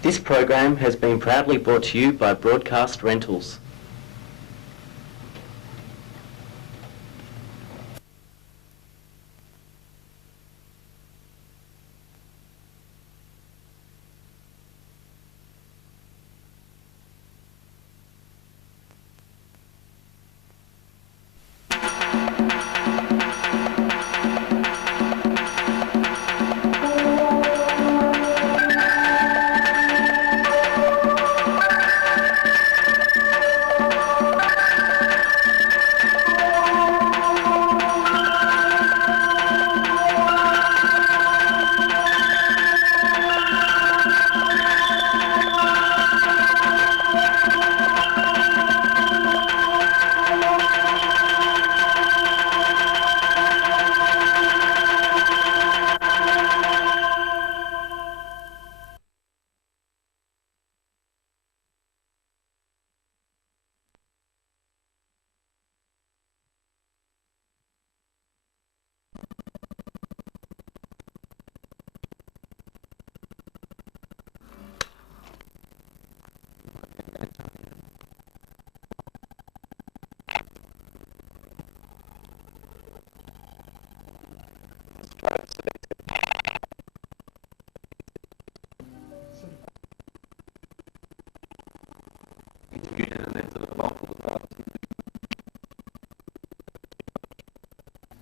This program has been proudly brought to you by Broadcast Rentals.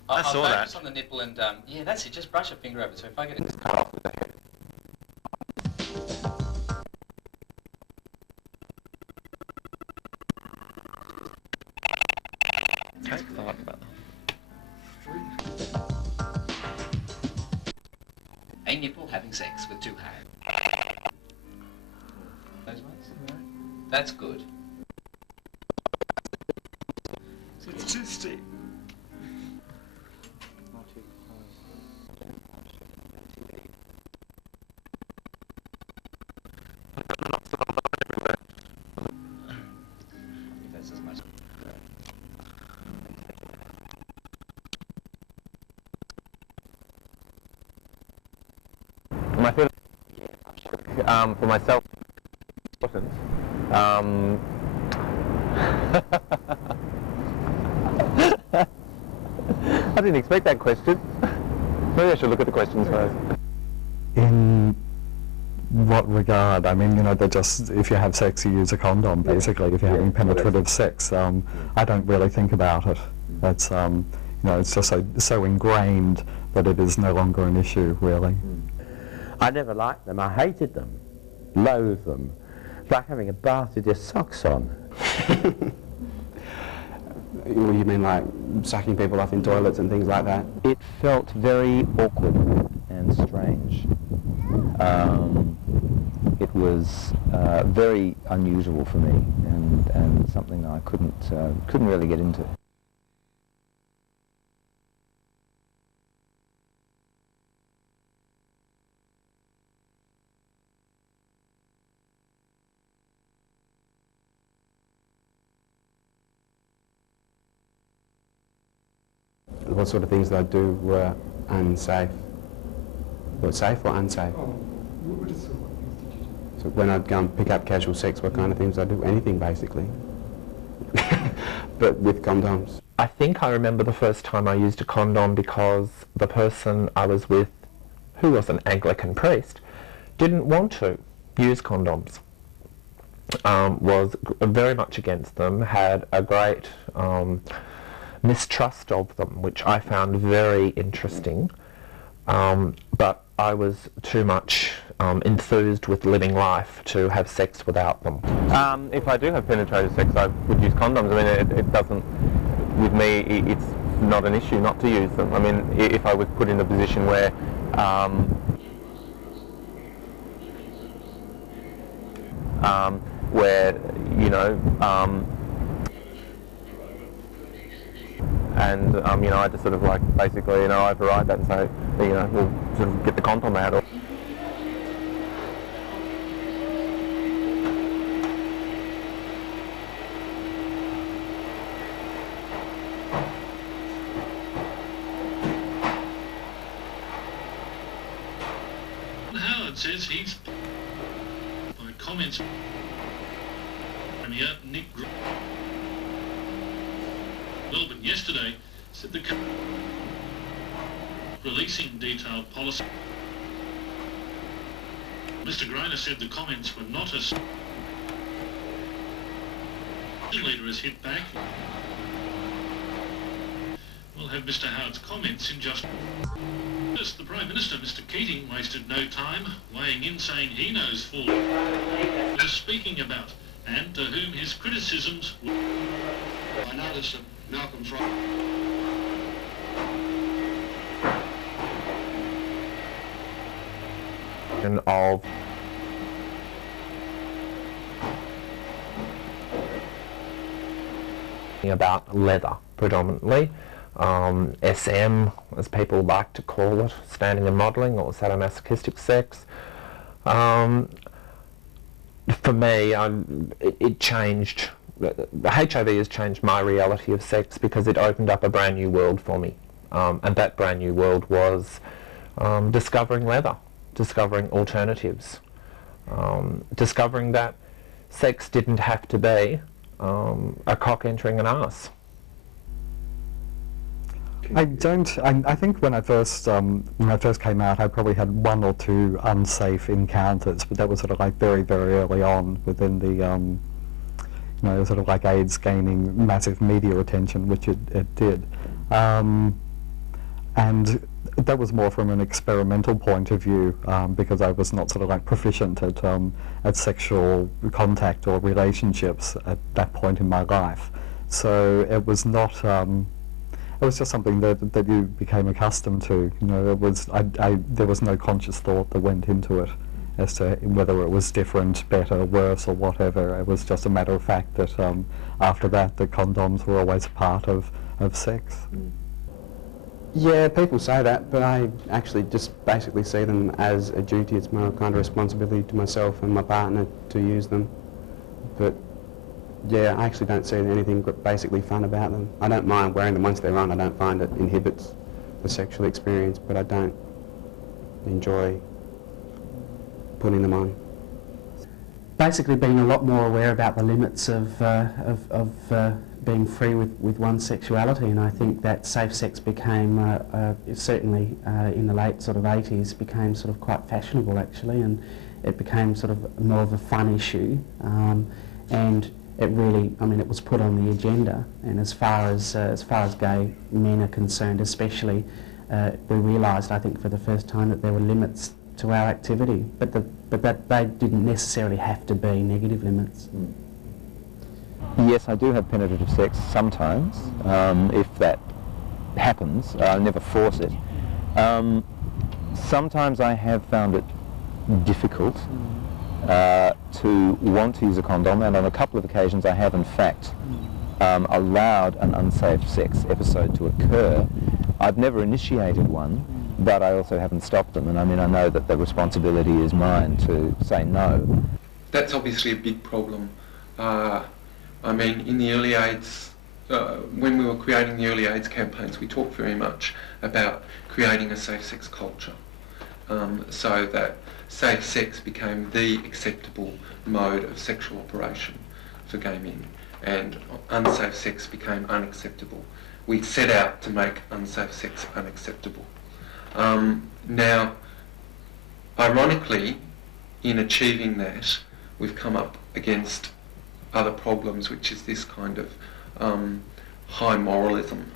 I saw that. Focus on the nipple and, yeah, that's it. Just brush a finger over it. So if I get it... Just cut off with the head. Okay, I like that. A nipple having sex with two hands. Those ones? That's good. It's too steep. That's as much. My feeling for myself, I didn't expect that question. Maybe I should look at the questions first. In what regard? I mean, you know, they're just, if you have sex, you use a condom, basically, if you're having penetrative sex. I don't really think about it. It's, you know, it's just so ingrained that it is no longer an issue, really. I never liked them. I hated them, loathed them. It's like having a bath with your socks on. You mean like sucking people off in toilets and things like that? It felt very awkward and strange. It was very unusual for me, and something I couldn't really get into. What sort of things that I do were unsafe. Were safe or unsafe? What sort of things did you do? So when I'd go and pick up casual sex, what kind of things did I do? Anything, basically. But with condoms. I think I remember the first time I used a condom because the person I was with, who was an Anglican priest, didn't want to use condoms. Was very much against them, had a great mistrust of them, which I found very interesting. But I was too much enthused with living life to have sex without them. If I do have penetrative sex, I would use condoms. I mean, it doesn't, with me, it's not an issue not to use them. I mean, if I was put in a position where you know, and you know, I just sort of like basically, you know, override that and say, you know, we'll sort of get the condom out. Or Howard says he's... comments. Premier Nick Melbourne yesterday said the releasing detailed policy. Mr. Groner said the comments were not as the leader has hit back. We'll have Mr. Howard's comments in just. First, the Prime Minister, Mr. Keating, wasted no time weighing in, saying he knows full what he's speaking about and to whom his criticisms were. I noticed that Malcolm Fry. Of about leather predominantly, SM as people like to call it, standing and modelling, or sadomasochistic sex. For me, it changed. The HIV has changed my reality of sex because it opened up a brand new world for me, and that brand new world was discovering leather, discovering alternatives, discovering that sex didn't have to be a cock entering an arse. I think when I first came out, I probably had one or two unsafe encounters, but that was sort of like very, very early on within the, sort of like AIDS gaining massive media attention, which it did. And that was more from an experimental point of view, because I was not sort of like proficient at sexual contact or relationships at that point in my life. So it was not. It was just something that you became accustomed to. You know, it was. There was no conscious thought that went into it as to whether it was different, better, worse, or whatever. It was just a matter of fact that after that, the condoms were always a part of sex. Yeah, people say that, but I actually just basically see them as a duty. It's my kind of responsibility to myself and my partner to use them. But yeah, I actually don't see anything basically fun about them. I don't mind wearing them once they're on. I don't find it inhibits the sexual experience, but I don't enjoy putting them on. Basically being a lot more aware about the limits of being free with one's sexuality, and I think that safe sex became, certainly in the late sort of 80s, became sort of quite fashionable actually, and it became sort of more of a fun issue, and it really, I mean, it was put on the agenda, and as far as gay men are concerned especially, we realised, I think for the first time, that there were limits to our activity, but that they didn't necessarily have to be negative limits. Yes, I do have penetrative sex sometimes, if that happens. I never force it. Sometimes I have found it difficult to want to use a condom, and on a couple of occasions I have in fact allowed an unsafe sex episode to occur. I've never initiated one, but I also haven't stopped them, and I mean, I know that the responsibility is mine to say no. That's obviously a big problem. I mean, in the early AIDS, when we were creating the early AIDS campaigns, we talked very much about creating a safe sex culture, so that safe sex became the acceptable mode of sexual operation for gay men, and unsafe sex became unacceptable. We set out to make unsafe sex unacceptable. Now, ironically, in achieving that, we've come up against other problems, which is this kind of high moralism.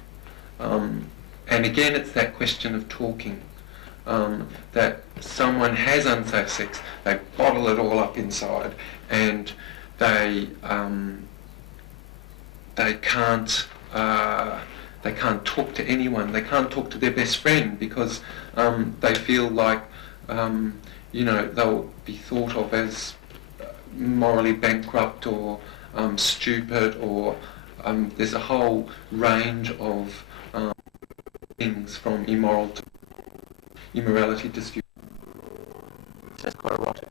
And again, it's that question of talking, that someone has unsafe sex, they bottle it all up inside, and they can't talk to anyone. They can't talk to their best friend because they feel like they'll be thought of as morally bankrupt or stupid, or there's a whole range of things from immoral to immorality dispute. That's quite erotic.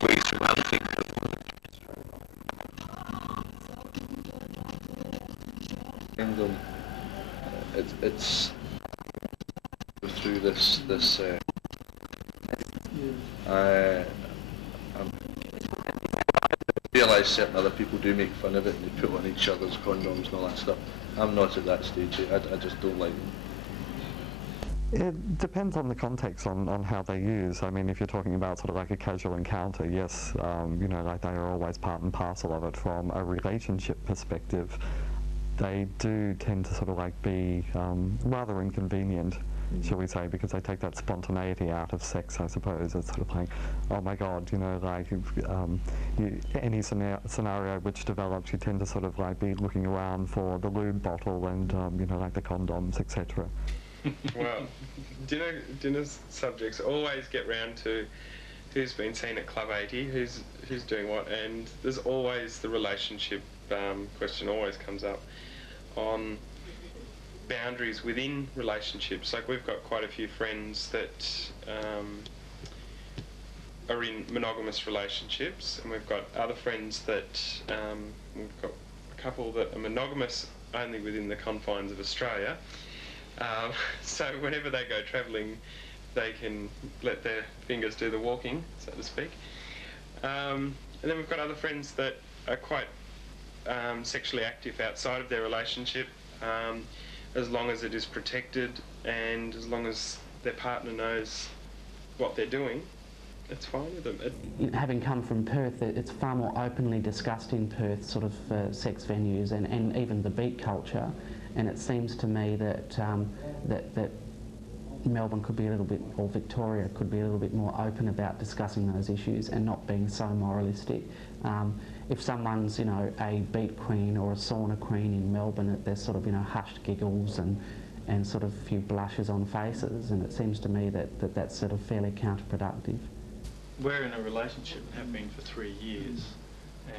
squeeze through other things. And it's through this I realise certain other people do make fun of it and they put on each other's condoms and all that stuff. I'm not at that stage yet. I just don't like them. It depends on the context, on how they use. I mean, if you're talking about sort of like a casual encounter, yes, you know, like they are always part and parcel of it. From a relationship perspective, they do tend to sort of like be rather inconvenient, shall we say, because they take that spontaneity out of sex, I suppose. It's sort of like, oh my God, you know, like any scenario which develops, you tend to sort of like be looking around for the lube bottle and, you know, like the condoms, etc. Well, dinner subjects always get round to who's been seen at Club 80, who's doing what, and there's always the relationship question always comes up on boundaries within relationships. Like we've got quite a few friends that are in monogamous relationships, and we've got other friends that we've got a couple that are monogamous only within the confines of Australia. So whenever they go travelling, they can let their fingers do the walking, so to speak. And then we've got other friends that are quite sexually active outside of their relationship, as long as it is protected and as long as their partner knows what they're doing, it's fine with them. Having come from Perth, it's far more openly discussed in Perth, sort of sex venues and even the beat culture. And it seems to me that that Melbourne could be a little bit, or Victoria could be a little bit more open about discussing those issues and not being so moralistic. If someone's, you know, a beat queen or a sauna queen in Melbourne, there's sort of, you know, hushed giggles and sort of a few blushes on faces, and it seems to me that that's sort of fairly counterproductive. We're in a relationship and have been for 3 years,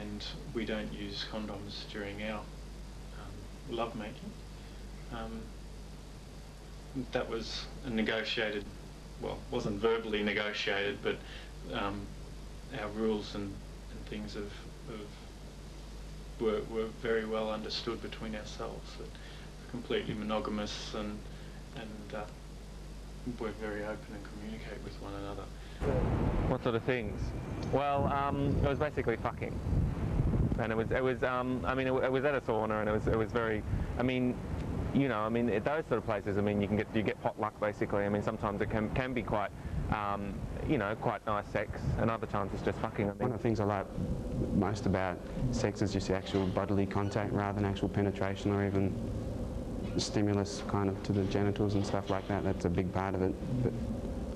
and we don't use condoms during our lovemaking. That was a negotiated, well, wasn't verbally negotiated, but our rules and things were very well understood between ourselves. That we're completely monogamous and we're very open and communicate with one another. What sort of things? Well, it was basically fucking. And it was I mean, it was at a sauna, and it was very, I mean, you know, I mean, at those sort of places, I mean, you get potluck basically. I mean, sometimes it can be quite, you know, quite nice sex, and other times it's just fucking. I mean, one of the things I like most about sex is just the actual bodily contact rather than actual penetration or even stimulus kind of to the genitals and stuff like that. That's a big part of it. But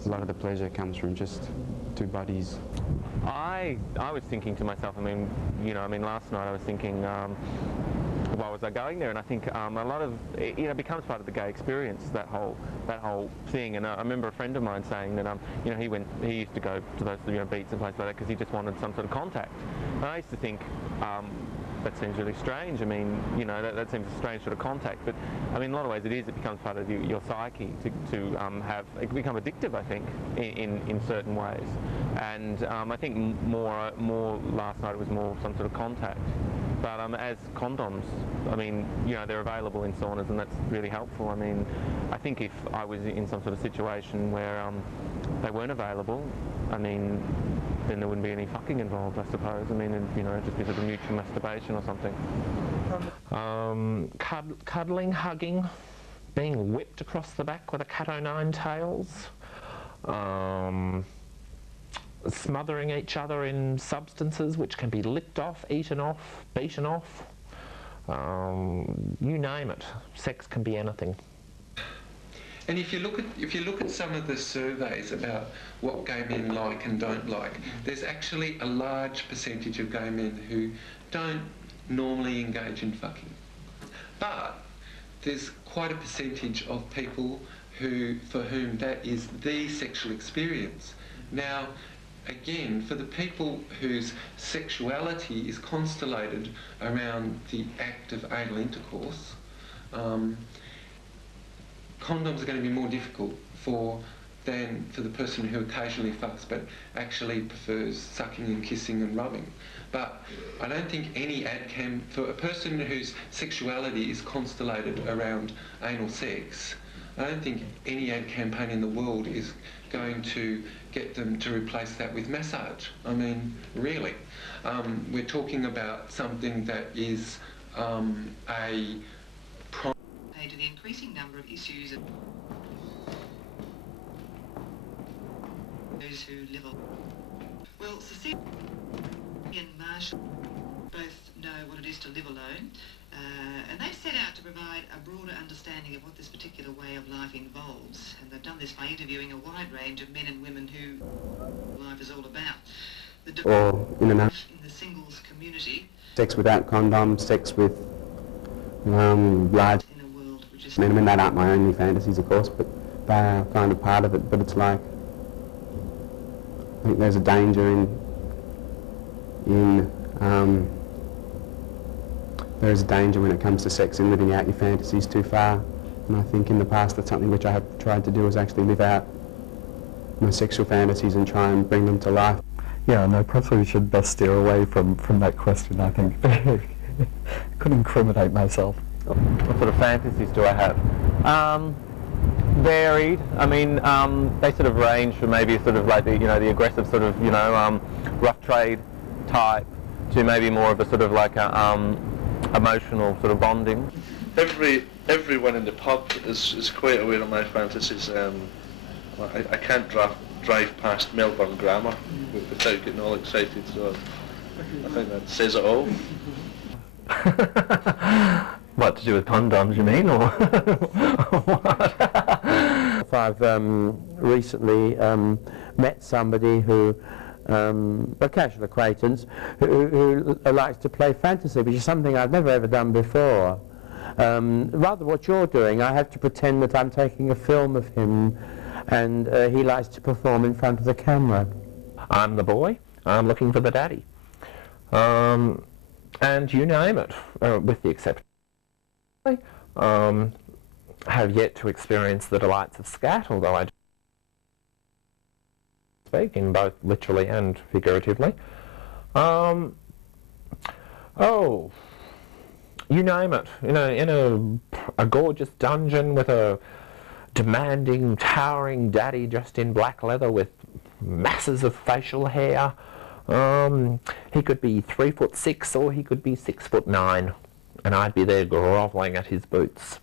a lot of the pleasure comes from just two bodies. I was thinking to myself, I mean, you know, I mean, last night I was thinking, why was I going there? And I think a lot of it, you know, becomes part of the gay experience, that whole thing. And I remember a friend of mine saying that you know, he used to go to those, you know, beats and places like that because he just wanted some sort of contact. And I used to think, that seems really strange. I mean, you know, that seems a strange sort of contact. But I mean, in a lot of ways, it becomes part of your psyche to have it become addictive. I think in certain ways. And I think more last night it was more some sort of contact. But as condoms, I mean, you know, they're available in saunas, and that's really helpful. I mean, I think if I was in some sort of situation where they weren't available, I mean, then there wouldn't be any fucking involved, I suppose. I mean, you know, just be sort of mutual masturbation or something. Cuddling, hugging, being whipped across the back with a cat-o'-nine tails, smothering each other in substances which can be licked off, eaten off, beaten off, you name it. Sex can be anything. And if you look at some of the surveys about what gay men like and don't like, there's actually a large percentage of gay men who don't normally engage in fucking. But there's quite a percentage of people for whom that is the sexual experience. Now, again, for the people whose sexuality is constellated around the act of anal intercourse, condoms are going to be more difficult for than for the person who occasionally fucks but actually prefers sucking and kissing and rubbing. But I don't think any ad cam, for a person whose sexuality is constellated around anal sex, I don't think any ad campaign in the world is going to get them to replace that with massage. I mean, really. We're talking about something that is a to the increasing number of issues of those who live on. Well, Cecilia and Marshall both know what it is to live alone, and they've set out to provide a broader understanding of what this particular way of life involves, and they've done this by interviewing a wide range of men and women who life is all about. Or in the singles community. Sex without condoms, sex with large men. I mean, that aren't my only fantasies, of course, but they are kind of part of it. But it's like, I think there's a danger there is a danger when it comes to sex in living out your fantasies too far. And I think in the past that's something which I have tried to do, is actually live out my sexual fantasies and try and bring them to life. Yeah, no, perhaps we should best steer away from that question, I think. Could incriminate myself. What sort of fantasies do I have? Varied. I mean, they sort of range from maybe sort of like the, the aggressive sort of, rough trade type to maybe more of a sort of like a emotional sort of bonding. Everyone in the pub is quite aware of my fantasies. I can't drive past Melbourne Grammar without getting all excited, so I think that says it all. What, to do with condoms, you mean, or what? I've recently met somebody who, a casual acquaintance, who likes to play fantasy, which is something I've never ever done before. Rather what you're doing, I have to pretend that I'm taking a film of him, and he likes to perform in front of the camera. I'm the boy, I'm looking for the daddy. And you name it, with the exception. Have yet to experience the delights of scat, although I do speak in both literally and figuratively. Oh, you name it. In a gorgeous dungeon with a demanding, towering daddy dressed in black leather with masses of facial hair. He could be 3'6" or he could be 6'9", and I'd be there grovelling at his boots.